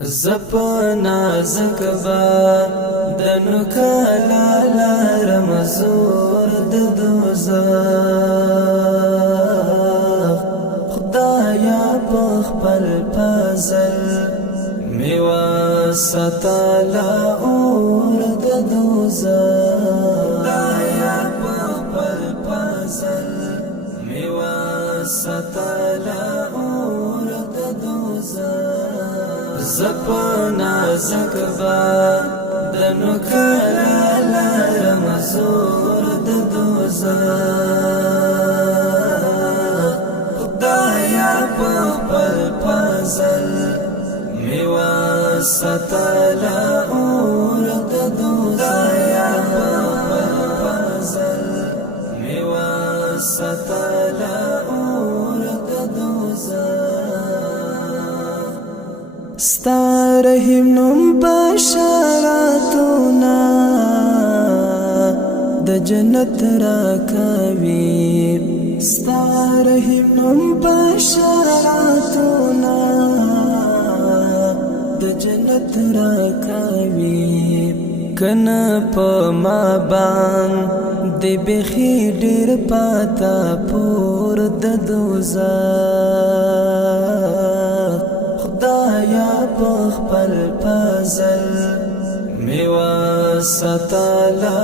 زپنا زکبا دنو کلا لارم زور د دوزخ خدایا پخپل پازل میوا ستالا اور د دوزخ خدایا پخپل پازل میوا ستالا اور د دوزخ زپنا زکبا دنو کلا لارم زور د دوزخ خدایا پخپل پازل میوا ستالا اور د دوزخ پخپل پازل میوا ستالا اور د دوزخ ستا رحم نم بشاراتونا د جنت را کوي ستا رحم نم بشاراتونا د جنت را کوي کنا په ما باندې بخي ډېر پاتا پور د دوزخ خدایا پخپل پازل میوا ستالا